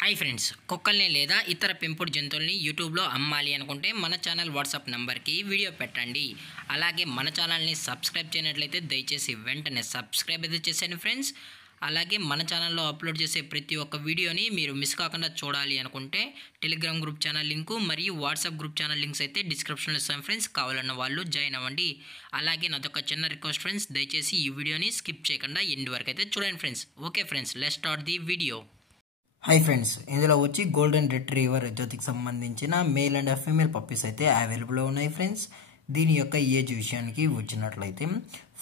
Hi friends, కుక్కల్ని లేదా ఇతర పెంపుడు జంతువుల్ని యూట్యూబ్లో అమ్మాలి అనుకుంటే మన ఛానల్ వాట్సాప్ నెంబర్కి వీడియో పెట్టండి. అలాగే మన ఛానల్ని సబ్స్క్రైబ్ చేయనట్లయితే దయచేసి వెంటనే సబ్స్క్రైబ్ అయితే చేసేయండి ఫ్రెండ్స్. అలాగే మన ఛానల్లో అప్లోడ్ చేసే ప్రతి ఒక్క వీడియోని మీరు మిస్ కాకుండా చూడాలి అనుకుంటే టెలిగ్రామ్ గ్రూప్ ఛానల్ లింకు మరియు వాట్సాప్ గ్రూప్ ఛానల్ లింక్స్ అయితే డిస్క్రిప్షన్లో ఇస్తాం ఫ్రెండ్స్. కావాలన్న వాళ్ళు జాయిన్ అవ్వండి. అలాగే నాదొక చిన్న రిక్వెస్ట్ ఫ్రెండ్స్, దయచేసి ఈ వీడియోని స్కిప్ చేయకుండా ఎండ్ వరకు అయితే చూడండి friends. Okay friends, let's start the video. Hi friends, ఇందులో వచ్చి గోల్డెన్ రిట్రీవర్ జోతికి సంబంధించిన మేల్ అండ్ ఫీమేల్ పప్పీస్ అయితే అవైలబుల్లో ఉన్నాయి ఫ్రెండ్స్. దీని యొక్క ఏజ్ విషయానికి వచ్చినట్లయితే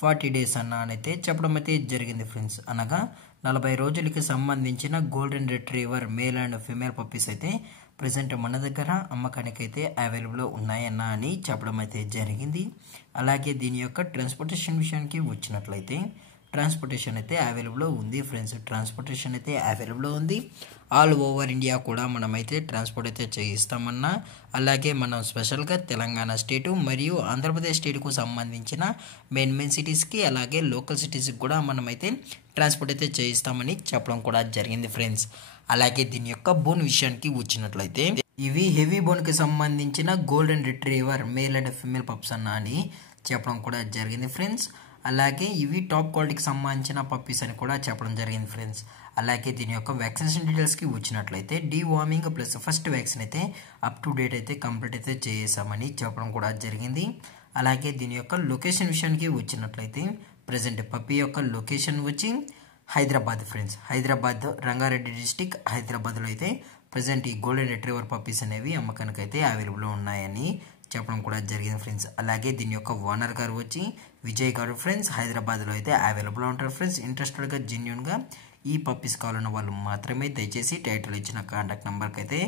40 days అయితే చెప్పడం అయితే జరిగింది ఫ్రెండ్స్. అనగా 40 రోజులకి సంబంధించిన golden retriever male and female puppies అయితే ప్రజెంట్ మన దగ్గర అమ్మకానికి అయితే అవైలబుల్లో ఉన్నాయన్న అని చెప్పడం అయితే జరిగింది. అలాగే దీని యొక్క ట్రాన్స్పోర్టేషన్ విషయానికి వచ్చినట్లయితే ట్రాన్స్పోర్టేషన్ అయితే అవైలబుల్లో ఉంది ఫ్రెండ్స్. ట్రాన్స్పోర్టేషన్ అయితే అవైలబుల్లో ఉంది. ఆల్ ఓవర్ ఇండియా కూడా మనమైతే ట్రాన్స్పోర్ట్ అయితే చేయిస్తామన్నా. అలాగే మనం స్పెషల్గా తెలంగాణ స్టేటు మరియు ఆంధ్రప్రదేశ్ స్టేట్కు సంబంధించిన మెయిన్ సిటీస్కి అలాగే లోకల్ సిటీస్కి కూడా మనమైతే ట్రాన్స్పోర్ట్ అయితే చేయిస్తామని చెప్పడం కూడా జరిగింది ఫ్రెండ్స్. అలాగే దీని యొక్క బోన్ విషయానికి వచ్చినట్లయితే ఇవి హెవీ బోన్కి సంబంధించిన golden retriever male and female pups అన్న అని చెప్పడం కూడా జరిగింది ఫ్రెండ్స్. అలాగే ఇవి టాప్ క్వాలిటీకి సంబంధించిన పప్పీస్ అని కూడా చెప్పడం జరిగింది ఫ్రెండ్స్. అలాగే దీని యొక్క వ్యాక్సినేషన్ డీటెయిల్స్కి వచ్చినట్లయితే డీవార్మింగ్ ప్లస్ ఫస్ట్ వ్యాక్సిన్ అయితే అప్ టు డేట్ అయితే కంప్లీట్ అయితే చేసామని చెప్పడం కూడా జరిగింది. అలాగే దీని యొక్క లొకేషన్ విషయానికి వచ్చినట్లయితే ప్రజెంట్ పప్పీ యొక్క లొకేషన్ వచ్చి హైదరాబాద్ ఫ్రెండ్స్. హైదరాబాద్, రంగారెడ్డి డిస్టిక్ హైదరాబాద్లో అయితే ప్రజెంట్ ఈ గోల్డెన్ రిట్రీవర్ పప్పీస్ అనేవి అమ్మకానికి అయితే అవైలబుల్లో ఉన్నాయని చెప్పడం కూడా జరిగింది ఫ్రెండ్స్. అలాగే దీని యొక్క ఓనర్ గారు వచ్చి విజయ్ గారు ఫ్రెండ్స్. హైదరాబాద్లో అయితే అవైలబుల్లో ఉంటారు ఫ్రెండ్స్. ఇంట్రెస్టెడ్గా జెన్యున్గా ఈ పప్పీస్ కావాలన్న వాళ్ళు మాత్రమే దయచేసి టైటిల్ ఇచ్చిన కాంటాక్ట్ నెంబర్కి అయితే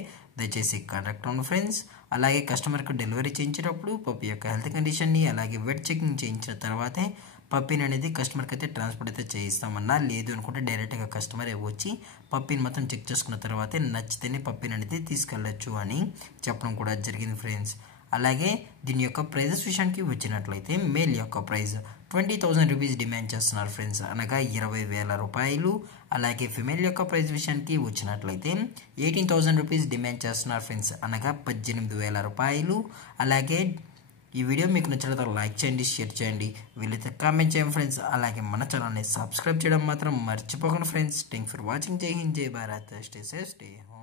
దయచేసి కాంటాక్ట్ అవ్వండి ఫ్రెండ్స్. అలాగే కస్టమర్కి డెలివరీ చేయించేటప్పుడు పప్పీ యొక్క హెల్త్ కండిషన్ని అలాగే వెట్ చెకింగ్ చేయించిన తర్వాతే పప్పీని అనేది కస్టమర్కి అయితే ట్రాన్స్పోర్ట్ అయితే చేయిస్తామన్నా. లేదు అనుకుంటే డైరెక్ట్గా కస్టమర్ వచ్చి పప్పీని మొత్తం చెక్ చేసుకున్న తర్వాతే నచ్చితేనే పప్పీని అనేది తీసుకెళ్ళచ్చు అని చెప్పడం కూడా జరిగింది ఫ్రెండ్స్. అలాగే దీని యొక్క ప్రైజెస్ విషయానికి వచ్చినట్లయితే మేల్ యొక్క ప్రైస్ 20,000 రూపీస్ డిమాండ్ చేస్తున్నారు ఫ్రెండ్స్, అనగా 20,000 రూపాయలు. అలాగే ఫిమేల్ యొక్క ప్రైస్ విషయానికి వచ్చినట్లయితే 18,000 రూపీస్ డిమాండ్ చేస్తున్నారు ఫ్రెండ్స్, అనగా 18,000 రూపాయలు. అలాగే ఈ వీడియో మీకు నచ్చినట్లయితే లైక్ చేయండి, షేర్ చేయండి, వీలైతే కామెంట్ చేయండి ఫ్రెండ్స్. అలాగే మన ఛానల్ని సబ్స్క్రైబ్ చేయడం మాత్రం మర్చిపోకండి ఫ్రెండ్స్. Thank for watching. జై హింద్, జై Bharat, stay safe, stay home.